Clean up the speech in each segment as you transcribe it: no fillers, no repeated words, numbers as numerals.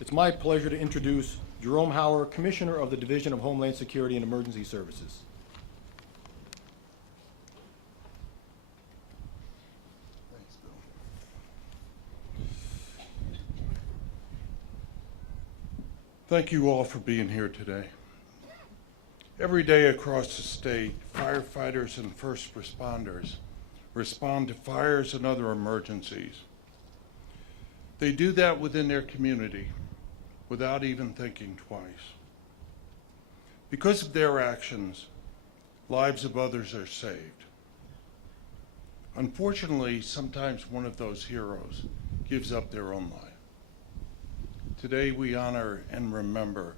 It's my pleasure to introduce Jerome Hauer, Commissioner of the Division of Homeland Security and Emergency Services. Thanks, Bill. Thank you all for being here today. Every day across the state, firefighters and first responders respond to fires and other emergencies. They do that within their community without even thinking twice. Because of their actions, lives of others are saved. Unfortunately, sometimes one of those heroes gives up their own life. Today we honor and remember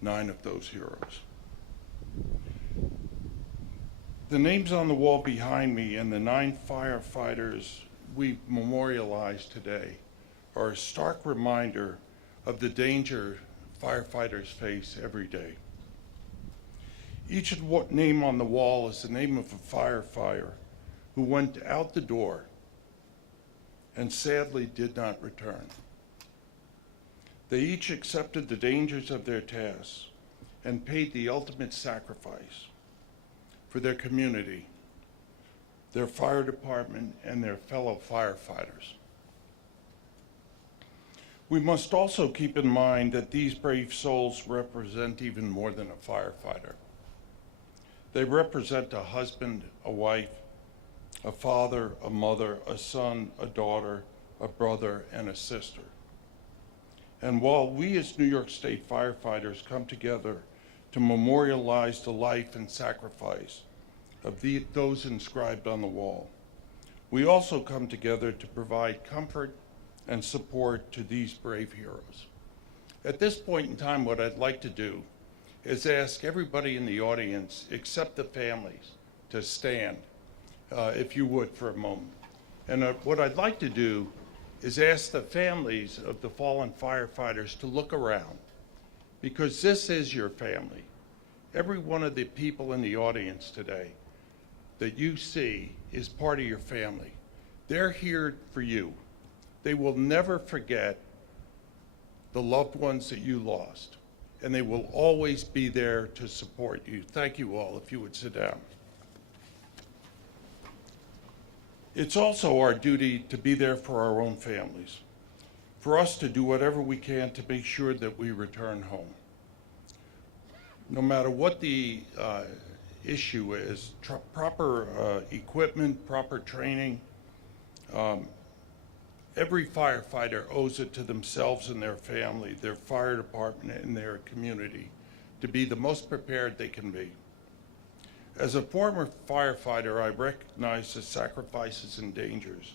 9 of those heroes. The names on the wall behind me and the 9 firefighters we've memorialized today are a stark reminder of the danger firefighters face every day. Each name on the wall is the name of a firefighter who went out the door and sadly did not return. They each accepted the dangers of their tasks and paid the ultimate sacrifice for their community, their fire department, and their fellow firefighters. We must also keep in mind that these brave souls represent even more than a firefighter. They represent a husband, a wife, a father, a mother, a son, a daughter, a brother, and a sister. And while we as New York State firefighters come together to memorialize the life and sacrifice of those inscribed on the wall, we also come together to provide comfort and support to these brave heroes. At this point in time, what I'd like to do is ask everybody in the audience, except the families, to stand, if you would, for a moment. And what I'd like to do is ask the families of the fallen firefighters to look around, because this is your family. Every one of the people in the audience today that you see is part of your family. They're here for you. They will never forget the loved ones that you lost, and they will always be there to support you. Thank you all, if you would sit down. It's also our duty to be there for our own families, for us to do whatever we can to make sure that we return home. No matter what the issue is, proper equipment, proper training, every firefighter owes it to themselves and their family, their fire department, and their community to be the most prepared they can be. As a former firefighter, I recognize the sacrifices and dangers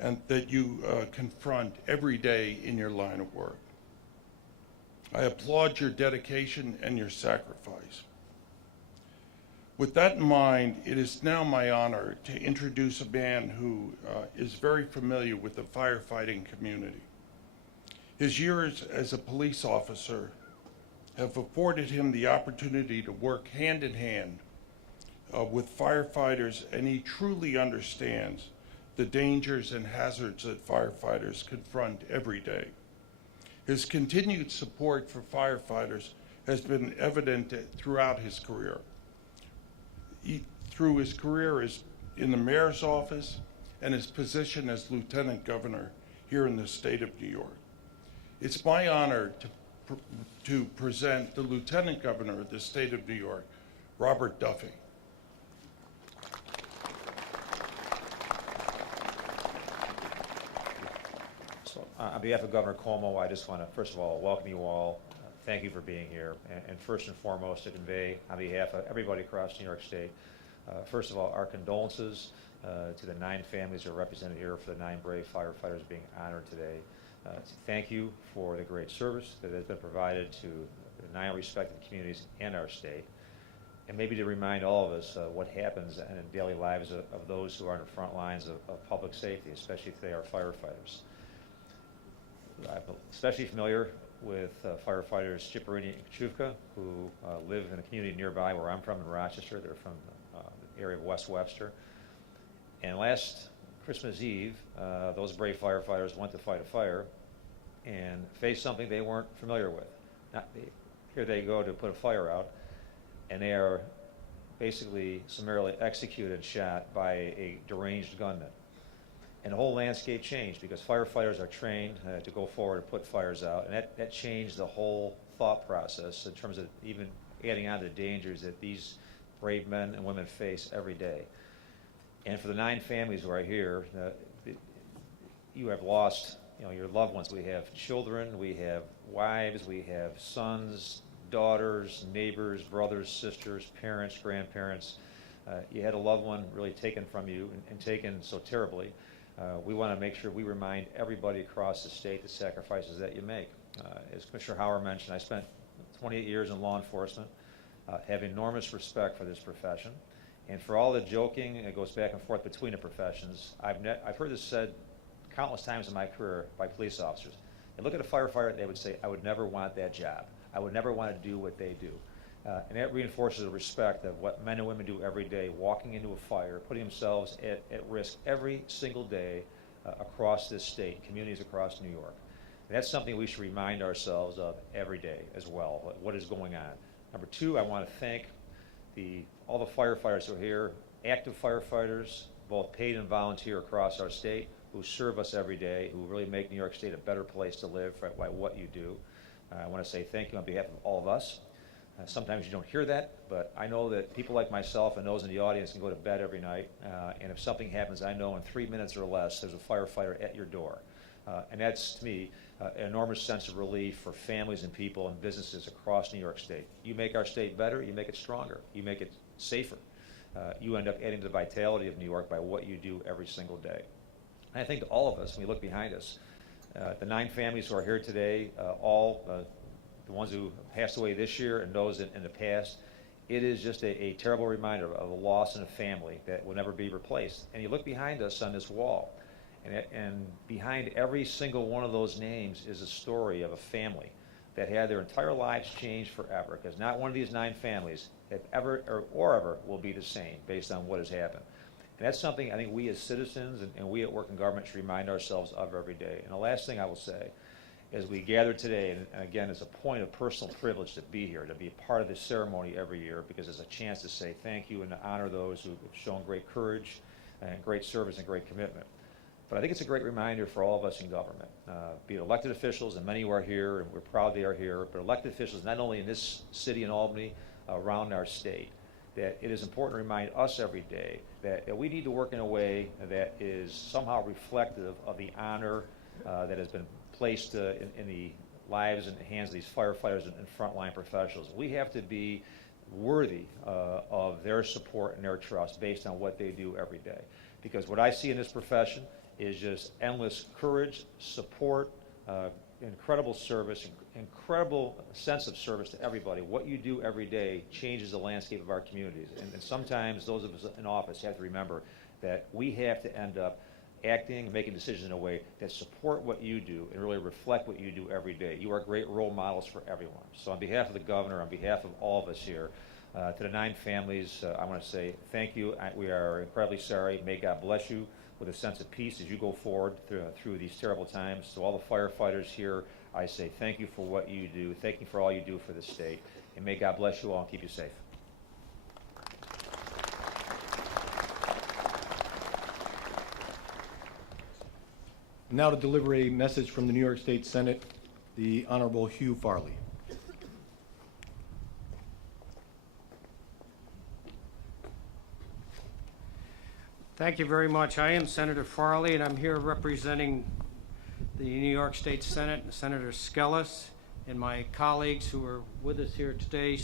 and that you confront every day in your line of work. I applaud your dedication and your sacrifice. With that in mind, it is now my honor to introduce a man who is very familiar with the firefighting community. His years as a police officer have afforded him the opportunity to work hand in hand with firefighters, and he truly understands the dangers and hazards that firefighters confront every day. His continued support for firefighters has been evident throughout his career. Through his career in the mayor's office and his position as lieutenant governor here in the state of New York. It's my honor to present the lieutenant governor of the state of New York, Robert Duffy. So, on behalf of Governor Cuomo, I just want to, first of all, welcome you all. Thank you for being here. And first and foremost, to convey on behalf of everybody across New York State, first of all, our condolences to the 9 families that are represented here for the 9 brave firefighters being honored today. Thank you for the great service that has been provided to the 9 respective communities and our state. And maybe to remind all of us what happens in the daily lives of those who are on the front lines of public safety, especially today our firefighters. I'm especially familiar with firefighters Chipperini and Kachuvka, who live in a community nearby where I'm from in Rochester. They're from the area of West Webster. And last Christmas Eve, those brave firefighters went to fight a fire and face something they weren't familiar with. Here they go to put a fire out, and they are basically summarily executed and shot by a deranged gunman. And the whole landscape changed because firefighters are trained to go forward and put fires out, and that changed the whole thought process in terms of even adding on to the dangers that these brave men and women face every day. And for the 9 families who are here, you have lost, your loved ones. We have children, we have wives, we have sons, daughters, neighbors, brothers, sisters, parents, grandparents. You had a loved one really taken from you and taken so terribly. We want to make sure we remind everybody across the state the sacrifices that you make. As Commissioner Hauer mentioned, I spent 28 years in law enforcement, have enormous respect for this profession. And for all the joking that goes back and forth between the professions, I've heard this said countless times in my career by police officers. They look at a firefighter, they would say, I would never want that job. I would never want to do what they do. And that reinforces the respect of what men and women do every day, walking into a fire, putting themselves at risk every single day across this state, communities across New York. And that's something we should remind ourselves of every day as well, what is going on. Number 2, I want to thank all the firefighters who are here, active firefighters, both paid and volunteer across our state, who serve us every day, who really make New York State a better place to live by what you do. I want to say thank you on behalf of all of us. Sometimes you don't hear that, but I know that people like myself and those in the audience can go to bed every night, and if something happens, I know in 3 minutes or less there's a firefighter at your door. And that's, to me, an enormous sense of relief for families and people and businesses across New York State. You make our state better, you make it stronger, you make it safer. You end up adding to the vitality of New York by what you do every single day. And I think to all of us, when we look behind us, the 9 families who are here today, all the ones who passed away this year and those in the past, it is just a terrible reminder of a loss in a family that will never be replaced. And you look behind us on this wall, and behind every single one of those names is a story of a family that had their entire lives changed forever, because not one of these 9 families have ever or ever will be the same based on what has happened. And that's something I think we as citizens and we at work in government should remind ourselves of every day. And the last thing I will say, as we gather today, and again, it's a point of personal privilege to be here, to be a part of this ceremony every year, because it's a chance to say thank you and to honor those who have shown great courage and great service and great commitment. But I think it's a great reminder for all of us in government, be it elected officials, and many who are here, and we're proud they are here, but elected officials not only in this city in Albany, around our state, that it is important to remind us every day that we need to work in a way that is somehow reflective of the honor that has been placed in the lives and hands of these firefighters and frontline professionals. We have to be worthy of their support and their trust based on what they do every day. Because what I see in this profession is just endless courage, support, incredible service, incredible sense of service to everybody. What you do every day changes the landscape of our communities. And sometimes those of us in office have to remember that we have to end up acting and making decisions in a way that support what you do and really reflect what you do every day. You are great role models for everyone. So on behalf of the governor, on behalf of all of us here, to the 9 families, I want to say thank you. We are incredibly sorry. May God bless you with a sense of peace as you go forward through these terrible times. To all the firefighters here, I say thank you for what you do. Thank you for all you do for the state. And may God bless you all and keep you safe. Now to deliver a message from the New York State Senate, the Honorable Hugh Farley. Thank you very much. I am Senator Farley, and I'm here representing the New York State Senate, Senator Skelos, and my colleagues who are with us here today,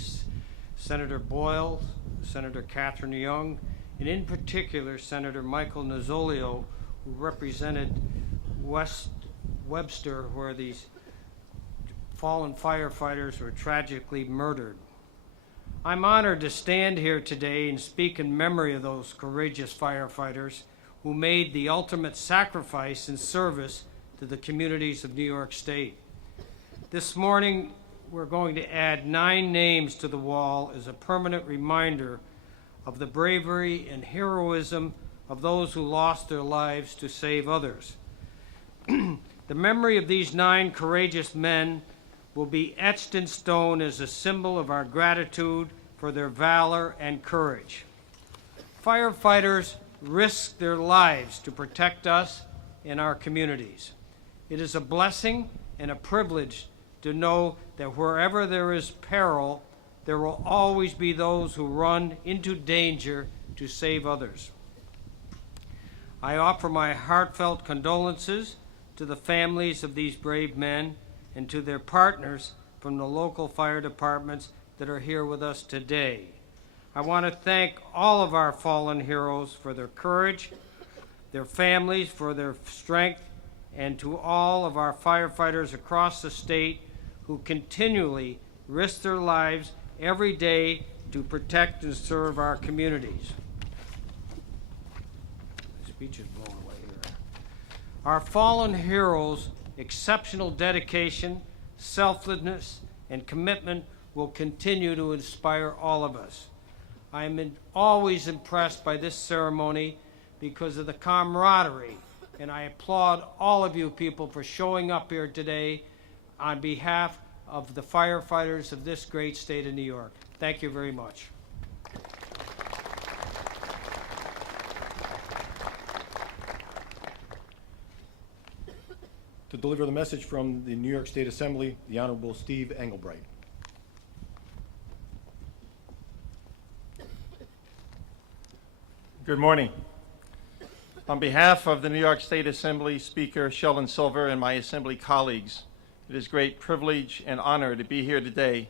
Senator Boyle, Senator Catherine Young, and in particular, Senator Michael Nozzolio, who represented West Webster, where these fallen firefighters were tragically murdered. I'm honored to stand here today and speak in memory of those courageous firefighters who made the ultimate sacrifice in service to the communities of New York State. This morning, we're going to add 9 names to the wall as a permanent reminder of the bravery and heroism of those who lost their lives to save others. The memory of these 9 courageous men will be etched in stone as a symbol of our gratitude for their valor and courage. Firefighters risk their lives to protect us and our communities. It is a blessing and a privilege to know that wherever there is peril, there will always be those who run into danger to save others. I offer my heartfelt condolences to the families of these brave men and to their partners from the local fire departments that are here with us today. I want to thank all of our fallen heroes for their courage, their families for their strength, and to all of our firefighters across the state who continually risk their lives every day to protect and serve our communities. The speech is blown away here. Our fallen heroes' exceptional dedication, selflessness, and commitment will continue to inspire all of us. I am always impressed by this ceremony because of the camaraderie, and I applaud all of you people for showing up here today on behalf of the firefighters of this great state of New York. Thank you very much. To deliver the message from the New York State Assembly, the Honorable Steve Engelbright. Good morning. On behalf of the New York State Assembly Speaker Sheldon Silver and my Assembly colleagues, it is a great privilege and honor to be here today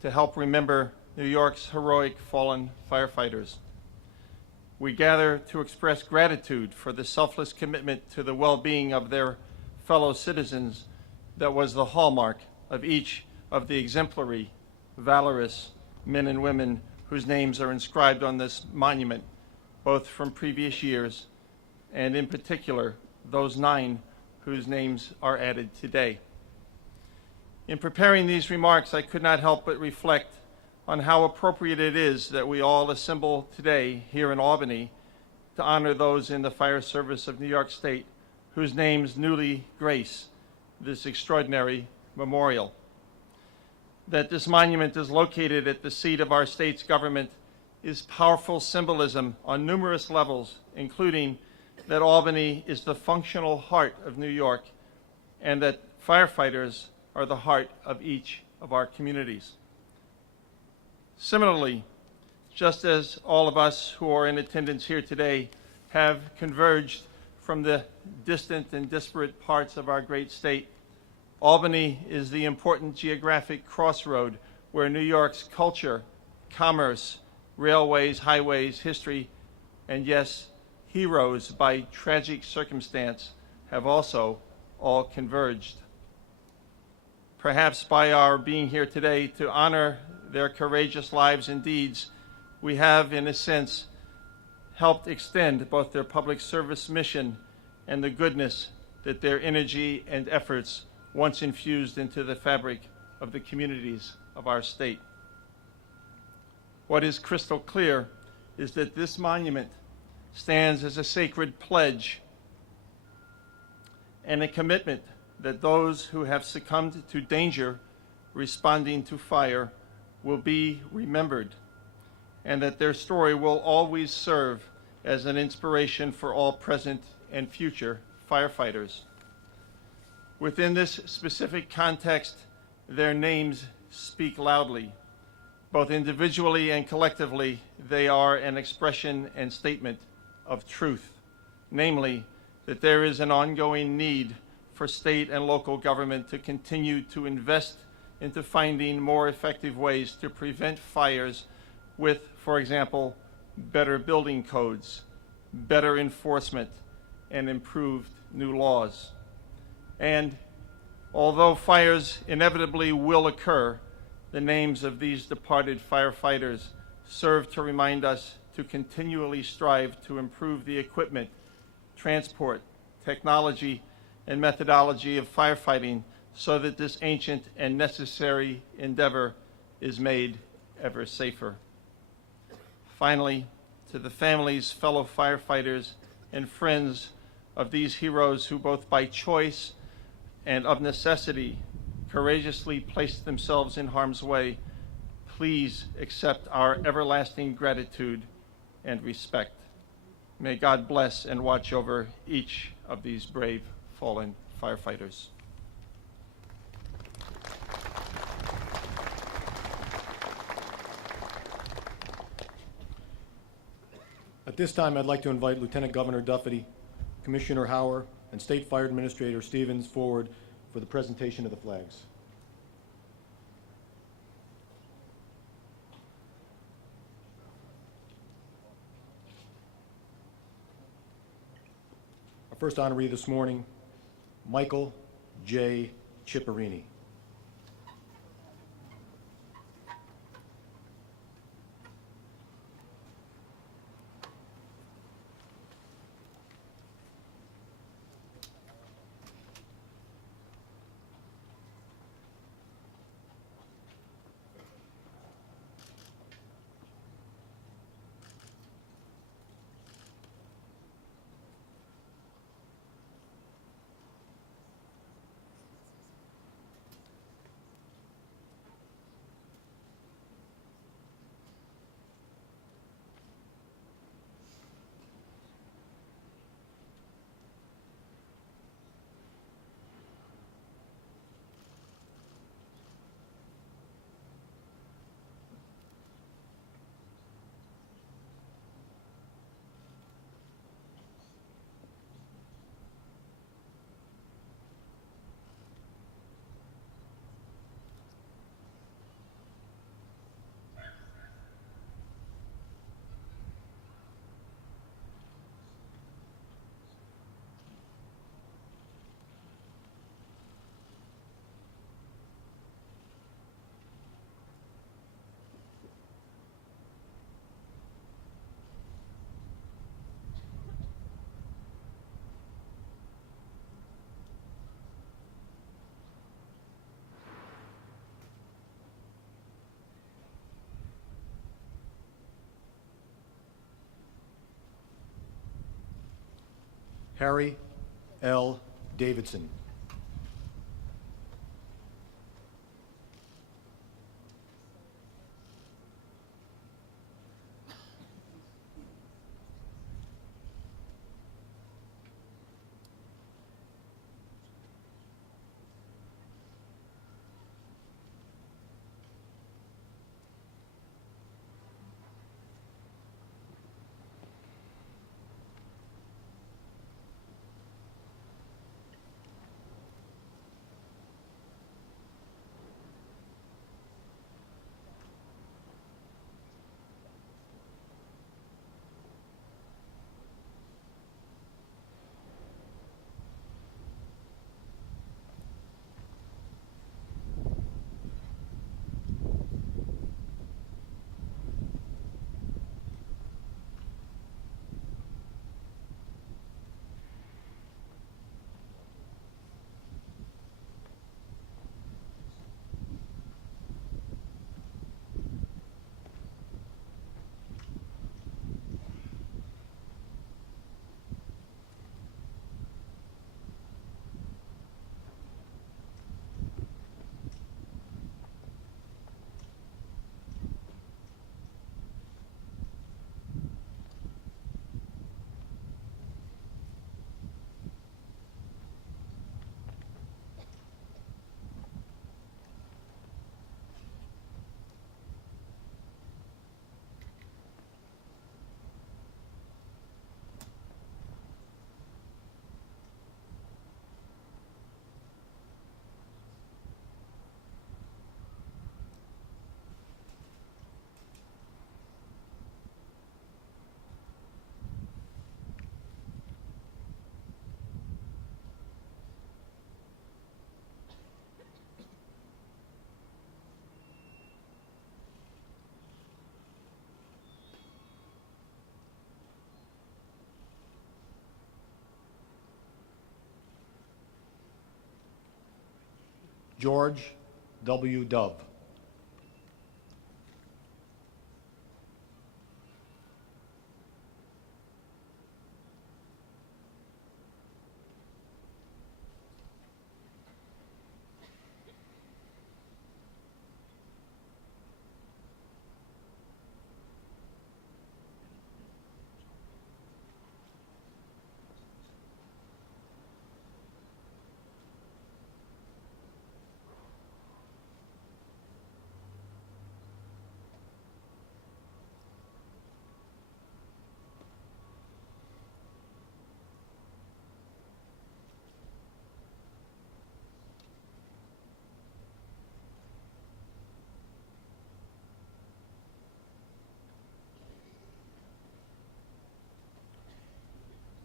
to help remember New York's heroic fallen firefighters. We gather to express gratitude for the selfless commitment to the well-being of their fellow citizens that was the hallmark of each of the exemplary, valorous men and women whose names are inscribed on this monument, both from previous years and in particular those 9 whose names are added today. In preparing these remarks, I could not help but reflect on how appropriate it is that we all assemble today here in Albany to honor those in the fire service of New York State whose names newly grace this extraordinary memorial. That this monument is located at the seat of our state's government is powerful symbolism on numerous levels, including that Albany is the functional heart of New York and that firefighters are the heart of each of our communities. Similarly, just as all of us who are in attendance here today have converged from the distant and disparate parts of our great state, Albany is the important geographic crossroad where New York's culture, commerce, railways, highways, history, and yes, heroes by tragic circumstance have also all converged. Perhaps by our being here today to honor their courageous lives and deeds, we have, in a sense, helped extend both their public service mission and the goodness that their energy and efforts once infused into the fabric of the communities of our state. What is crystal clear is that this monument stands as a sacred pledge and a commitment that those who have succumbed to danger responding to fire will be remembered, and that their story will always serve as an inspiration for all present and future firefighters. Within this specific context, their names speak loudly. Both individually and collectively, they are an expression and statement of truth, namely, that there is an ongoing need for state and local government to continue to invest into finding more effective ways to prevent fires with, for example, better building codes, better enforcement, and improved new laws. And although fires inevitably will occur, the names of these departed firefighters serve to remind us to continually strive to improve the equipment, transport, technology, and methodology of firefighting so that this ancient and necessary endeavor is made ever safer. Finally, to the families, fellow firefighters, and friends of these heroes who both by choice and of necessity courageously placed themselves in harm's way, please accept our everlasting gratitude and respect. May God bless and watch over each of these brave fallen firefighters. At this time, I'd like to invite Lieutenant Governor Duffy, Commissioner Hauer, and State Fire Administrator Stevens forward for the presentation of the flags. Our first honoree this morning, Michael J. Chipperini. Harry L. Davidson. George W. Dove.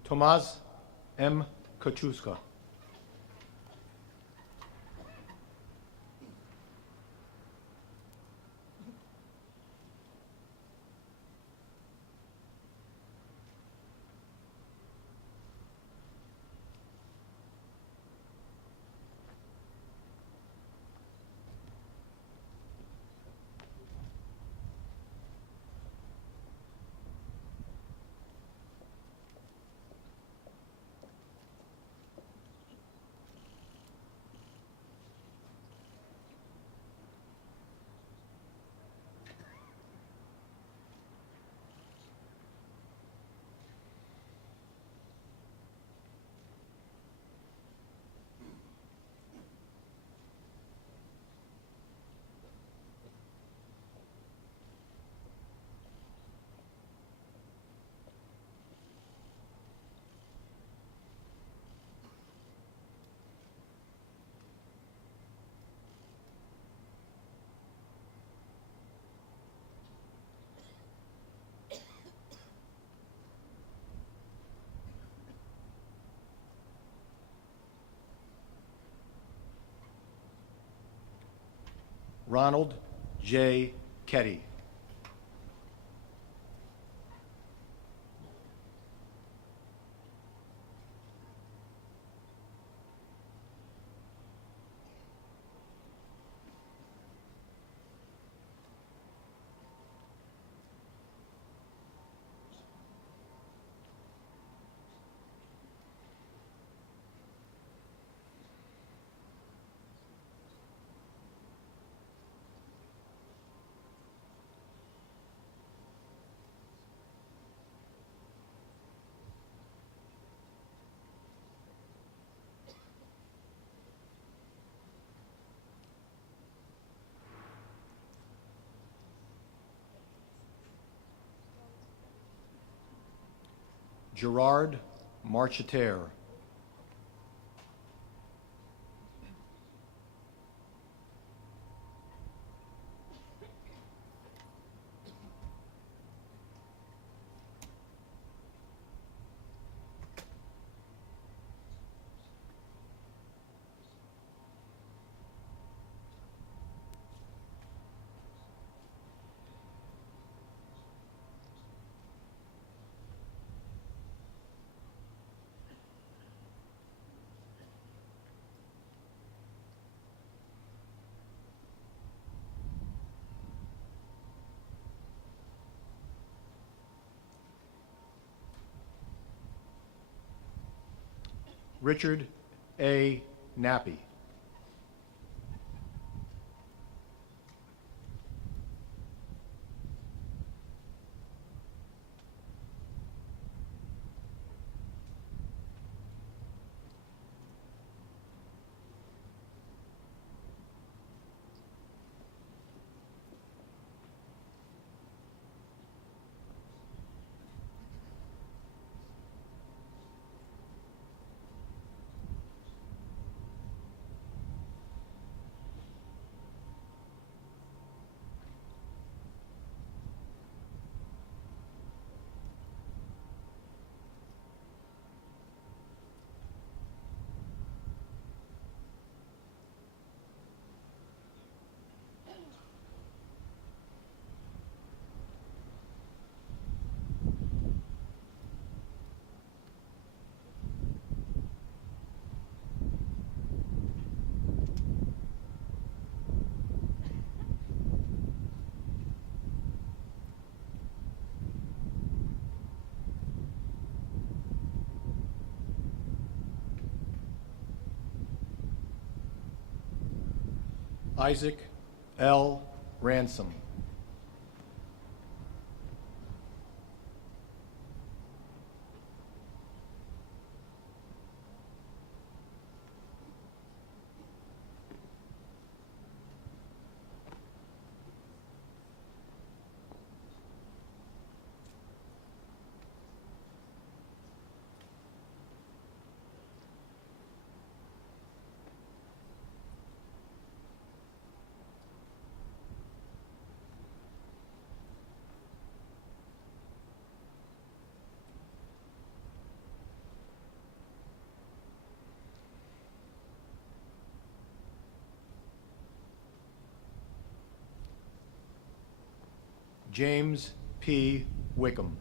Tomas M. Kachuska. Ronald J. Ketty. Gerard Marcheterre. Richard A. Nappy. Isaac L. Ransom. James P. Wickham.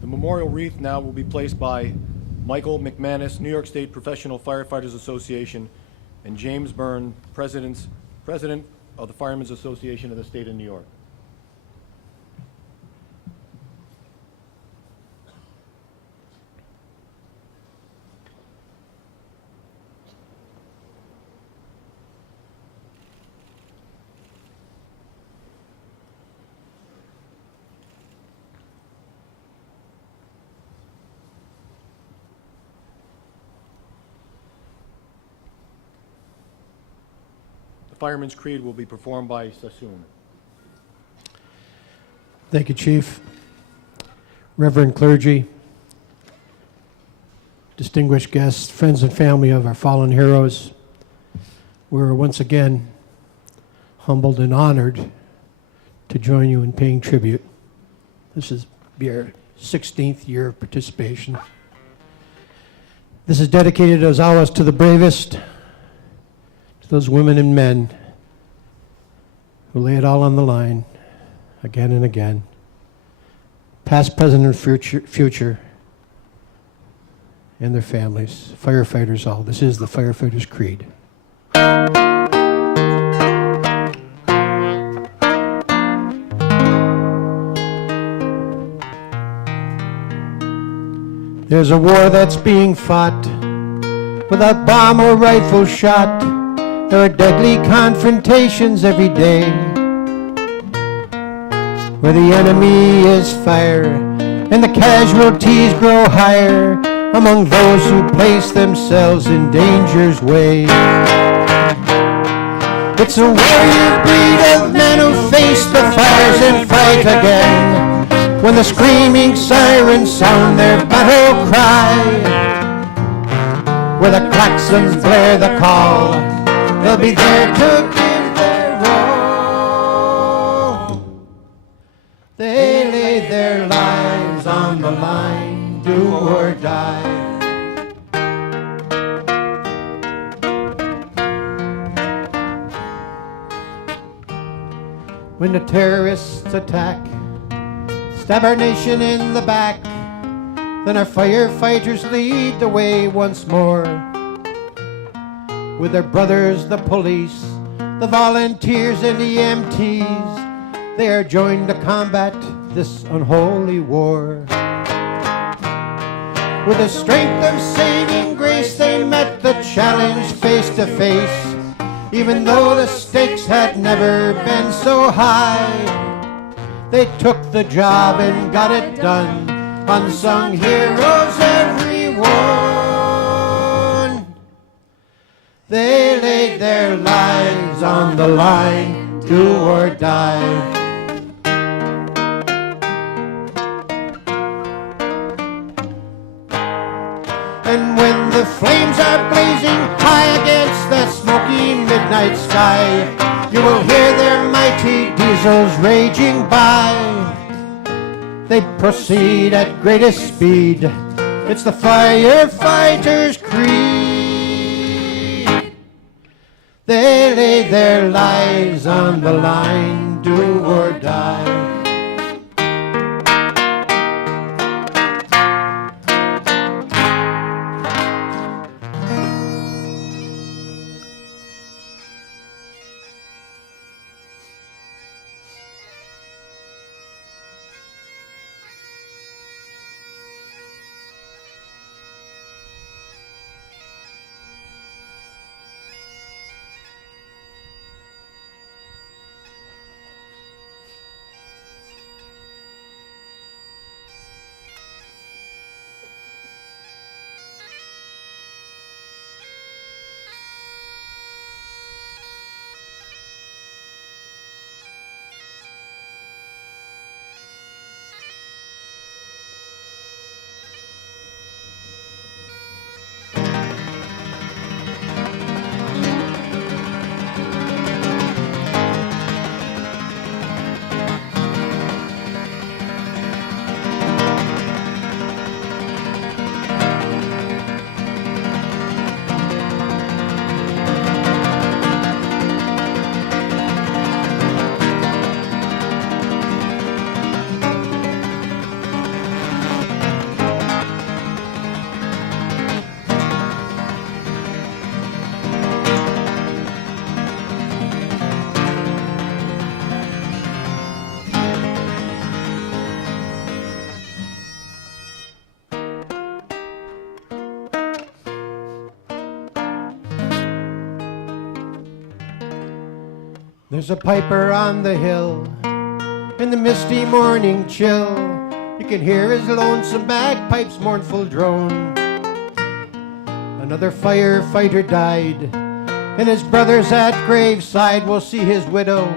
The memorial wreath now will be placed by Michael McManus, New York State Professional Firefighters Association, and James Byrne, President of the Firemen's Association of the State of New York. The Fireman's Creed will be performed by Sassoon. Thank you, Chief. Reverend clergy, distinguished guests, friends and family of our fallen heroes, we're once again humbled and honored to join you in paying tribute. This is our 16th year of participation. This is dedicated as always to the bravest, to those women and men who lay it all on the line again and again, past, present, and future, and their families, firefighters all. This is the Firefighter's Creed. There's a war that's being fought without bomb or rifle shot. There are deadly confrontations every day, where the enemy is fire and the casualties grow higher among those who place themselves in danger's way. It's a warrior breed of men who face the fires and fight again. When the screaming sirens sound their battle cry, where the klaxons blare the call, they'll be there to give their all. They lay their lives on the line, do or die. When the terrorists attack, stab our nation in the back, then our firefighters lead the way once more. With their brothers, the police, the volunteers, and the EMTs, they are joined to combat this unholy war. With the strength of saving grace, they met the challenge face to face, even though the stakes had never been so high. They took the job and got it done, unsung heroes everyone. They laid their lives on the line, do or die. And when the flames are blazing high against the smoky midnight sky, you will hear their mighty diesels raging by. They proceed at greatest speed, It's the firefighter's creed. They lay their lives on the line, do or die. There's a piper on the hill in the misty morning chill. You can hear his lonesome bagpipes' mournful drone. Another firefighter died, and his brothers at graveside will see his widow,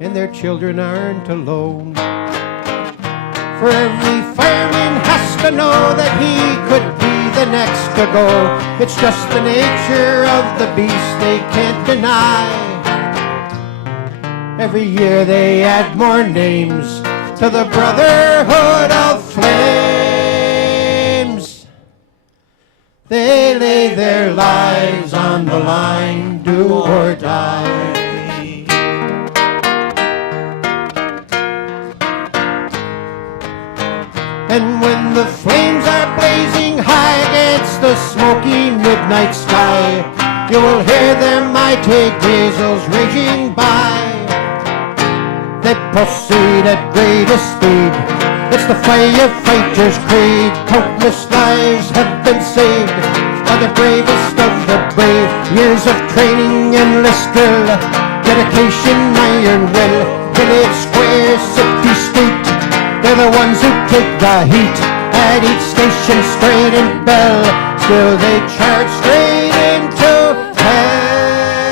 and their children aren't alone. For every fireman has to know that he could be the next to go. It's just the nature of the beast they can't deny. Every year they add more names to the Brotherhood of Flames. They lay their lives on the line, do or die. And when the flames are blazing high against the smoky midnight sky, you will hear their mighty diesels raging by. They proceed at greatest speed. It's the firefighter's creed. Countless lives have been saved by the bravest of the brave. Years of training, endless drill, dedication, iron will. Village, square, city, street, they're the ones who take the heat. At each station, straight and bell, still they charge straight into hell.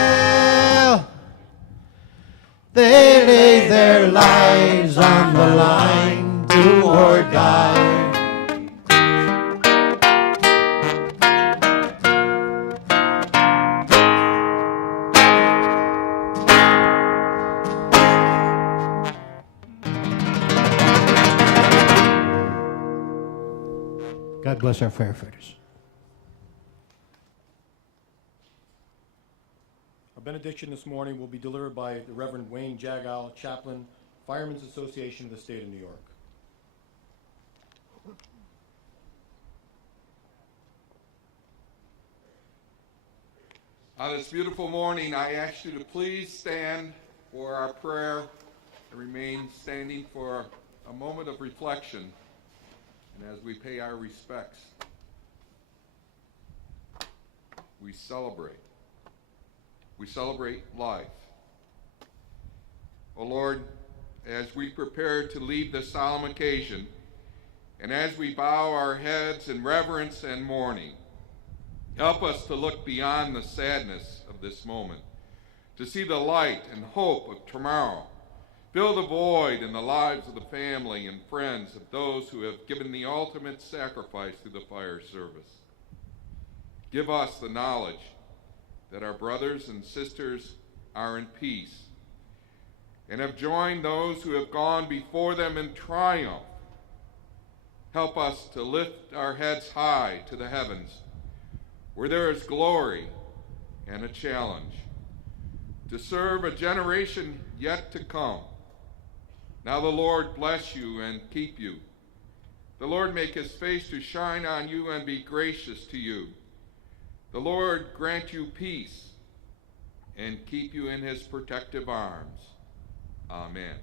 They lay their lives on the line, do or die. God bless our firefighters. A benediction this morning will be delivered by the Reverend Wayne Jagow, Chaplain, Firemen's Association of the State of New York. On this beautiful morning, I ask you to please stand for our prayer and remain standing for a moment of reflection and as we pay our respects. We celebrate. We celebrate life. O Lord, as we prepare to leave this solemn occasion, and as we bow our heads in reverence and mourning, help us to look beyond the sadness of this moment, to see the light and hope of tomorrow. Fill the void in the lives of the family and friends of those who have given the ultimate sacrifice through the fire service. Give us the knowledge that our brothers and sisters are in peace and have joined those who have gone before them in triumph Help us to lift our heads high to the heavens, where there is glory and a challenge, to serve a generation yet to come. Now the Lord bless you and keep you. The Lord make his face to shine on you and be gracious to you. The Lord grant you peace and keep you in his protective arms. Amen.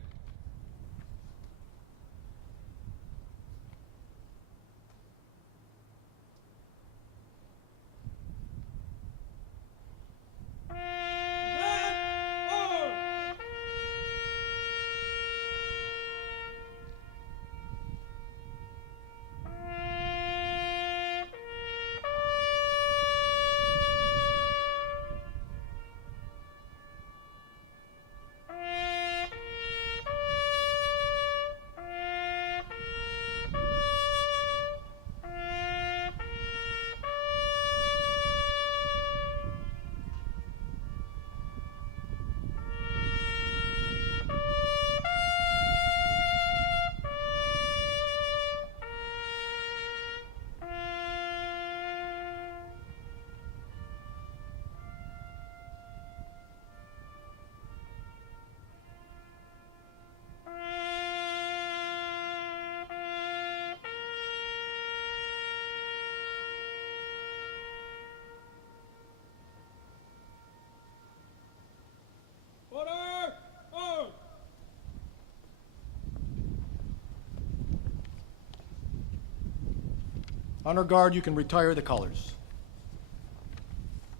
Honor Guard, you can retire the colors.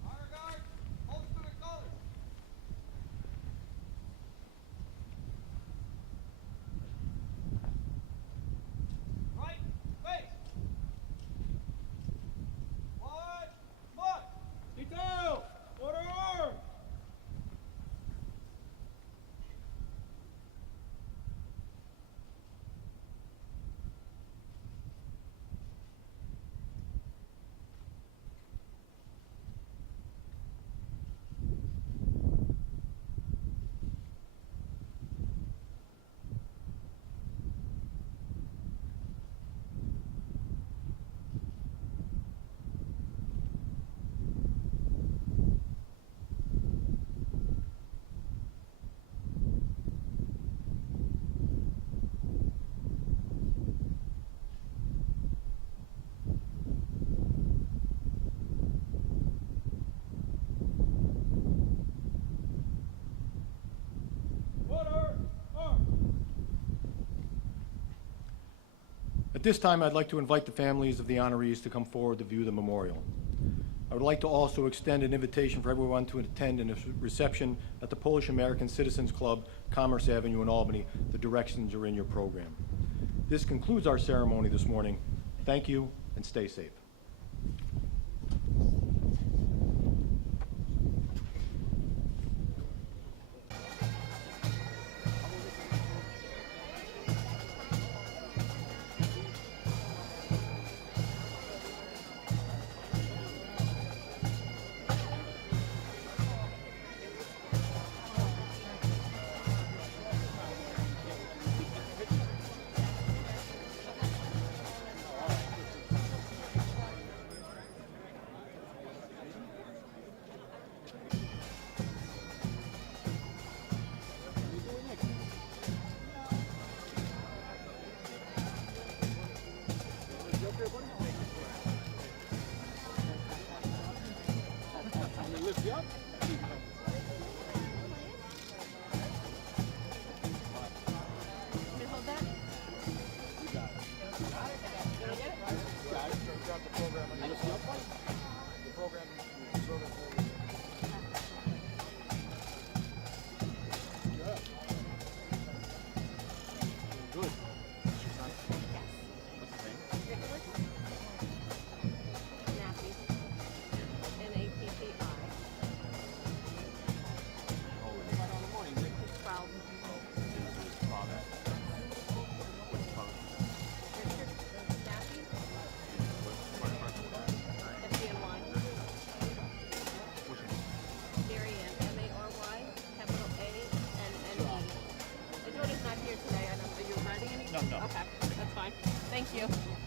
Honor guard, hold to the colors. Right, face. One, march. Detail, order. At this time, I'd like to invite the families of the honorees to come forward to view the memorial. I would like to also extend an invitation for everyone to attend a reception at the Polish American Citizens Club, Commerce Avenue in Albany. The directions are in your program. This concludes our ceremony this morning. Thank you, and stay safe. Okay, that's fine. Thank you.